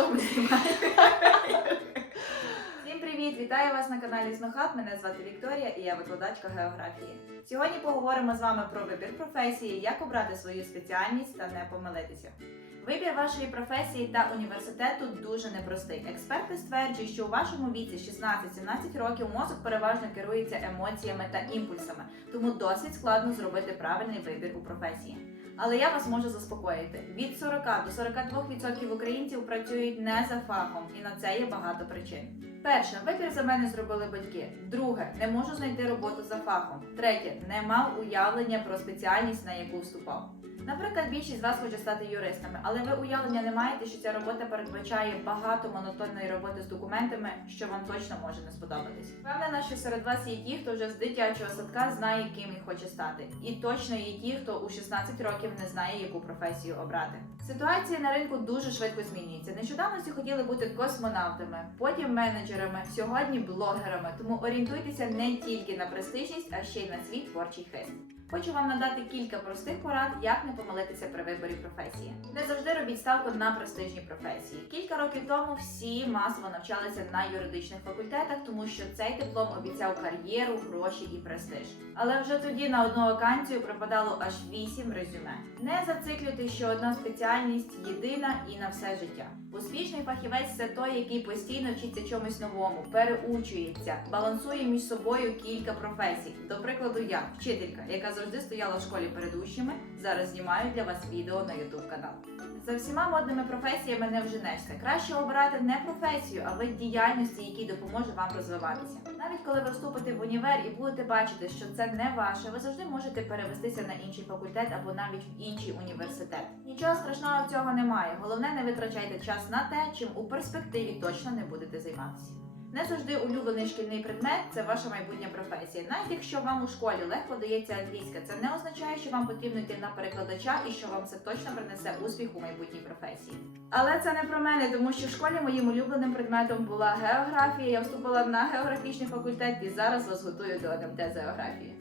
що ми знімаємо? Всім привіт! Вітаю вас на каналі Смехат. Мене звати Вікторія і я викладачка географії. Сьогодні поговоримо з вами про вибір професії, як обрати свою спеціальність та не помилитися. Вибір вашої професії та університету дуже непростий. Експерти стверджують, що у вашому віці 16-17 років мозок переважно керується емоціями та імпульсами, тому досить складно зробити правильний вибір у професії. Але я вас можу заспокоїти: від 40 до 42% українців працюють не за фахом, і на це є багато причин. Перше, вибір за мене зробили батьки. Друге, не можу знайти роботу за фахом. Третє, не мав уявлення про спеціальність, на яку вступав. Наприклад, більшість з вас хоче стати юристами, але ви уявлення не маєте, що ця робота передбачає багато монотонної роботи з документами, що вам точно може не сподобатись. Впевнена, що серед вас є ті, хто вже з дитячого садка знає, ким він хоче стати, і точно є ті, хто у 16 років не знає, яку професію обрати. Ситуація на ринку дуже швидко змінюється. Нещодавно всі хотіли бути космонавтами, потім менеджерами, сьогодні блогерами. Тому орієнтуйтеся не тільки на престижність, а ще й на свій творчий хист. Хочу вам надати кілька простих порад, як не помилитися при виборі професії. Не завжди робіть ставку на престижні професії. Кілька років тому всі масово навчалися на юридичних факультетах, тому що цей диплом обіцяв кар'єру, гроші і престиж. Але вже тоді на одну вакансію пропадало аж вісім резюме. Не зациклюйте, що одна спеціальність єдина і на все життя. Успішний фахівець це той, який постійно вчиться чомусь новому, переучується, балансує між собою кілька професій. До прикладу, я вчителька, яка завжди стояла в школі перед учнями. Зараз знімаю для вас відео на YouTube канал. За всіма модними професіями не вженешся. Краще обирати не професію, а вид діяльності, який допоможе вам розвиватися. Навіть коли ви вступите в універ і будете бачити, що це не ваше, ви завжди можете перевестися на інший факультет або навіть в інший університет. Нічого страшного в цього немає. Головне, не витрачайте час на те, чим у перспективі точно не будете займатися. Не завжди улюблений шкільний предмет це ваша майбутня професія. Навіть якщо вам у школі легко дається англійська, це не означає, що вам потрібно йти на перекладача і що вам це точно принесе успіх у майбутній професії. Але це не про мене, тому що в школі моїм улюбленим предметом була географія. Я вступила на географічний факультет і зараз вас готую до НМТ з географії.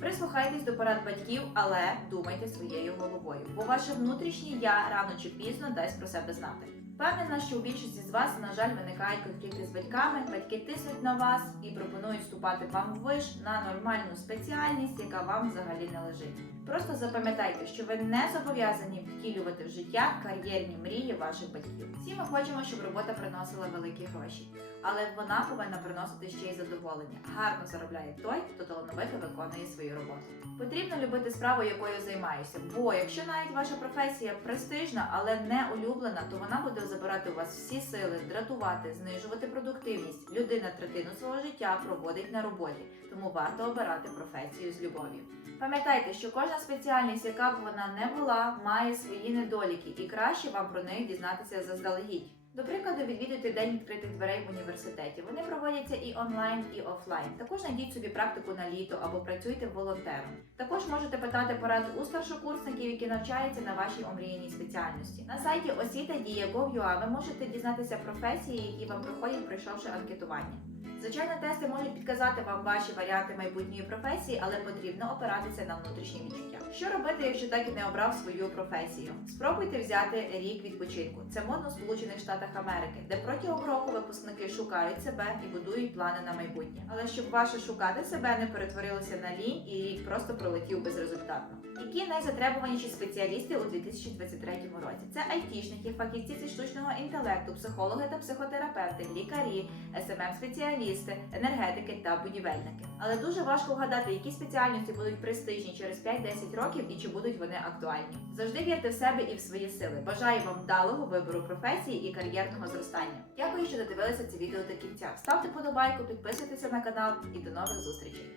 Прислухайтесь до порад батьків, але думайте своєю головою, бо ваше внутрішнє я рано чи пізно дасть про себе знати. Впевнена, що у більшості з вас, на жаль, виникають конфлікти з батьками, батьки тиснуть на вас і пропонують вступати вам в виш на нормальну спеціальність, яка вам взагалі не лежить. Просто запам'ятайте, що ви не зобов'язані втілювати в життя кар'єрні мрії ваших батьків. Всі ми хочемо, щоб робота приносила великі гроші, але вона повинна приносити ще й задоволення. Гарно заробляє той, хто талановито виконує свою роботу. Потрібно любити справу, якою займаєшся, бо якщо навіть ваша професія престижна, але не улюблена, то вона буде забирати у вас всі сили, дратувати, знижувати продуктивність. Людина третину свого життя проводить на роботі, тому варто обирати професію з любов'ю. Пам'ятайте, що кожна спеціальність, яка б вона не була, має свої недоліки, і краще вам про них дізнатися заздалегідь. До прикладу, відвідуйте день відкритих дверей в університеті. Вони проводяться і онлайн, і офлайн. Також знайдіть собі практику на літо або працюйте волонтером. Також можете питати порад у старшокурсників, які навчаються на вашій омріяній спеціальності. На сайті освіта.dія.gov.ua ви можете дізнатися професії, які вам проходять, пройшовши анкетування. Звичайно, тести можуть підказати вам ваші варіанти майбутньої професії, але потрібно опиратися на внутрішні відчуття. Що робити, якщо так і не обрав свою професію? Спробуйте взяти рік відпочинку. Це модно в Сполучених Штатах Америки, де протягом року випускники шукають себе і будують плани на майбутнє. Але щоб ваше шукати себе не перетворилося на лінь і рік просто пролетів безрезультатно. Які найзатребуваніші спеціалісти у 2023 році? Це айтішники, фахівці зі штучного інтелекту, психологи та психотерапевти, лікарі, smm спеціалісти, енергетики та будівельники. Але дуже важко вгадати, які спеціальності будуть престижні через 5-10 років і чи будуть вони актуальні. Завжди вірте в себе і в свої сили. Бажаю вам вдалого вибору професії і кар'єрного зростання. Дякую, що додивилися це відео до кінця. Ставте подобайку, підписуйтеся на канал і до нових зустрічей.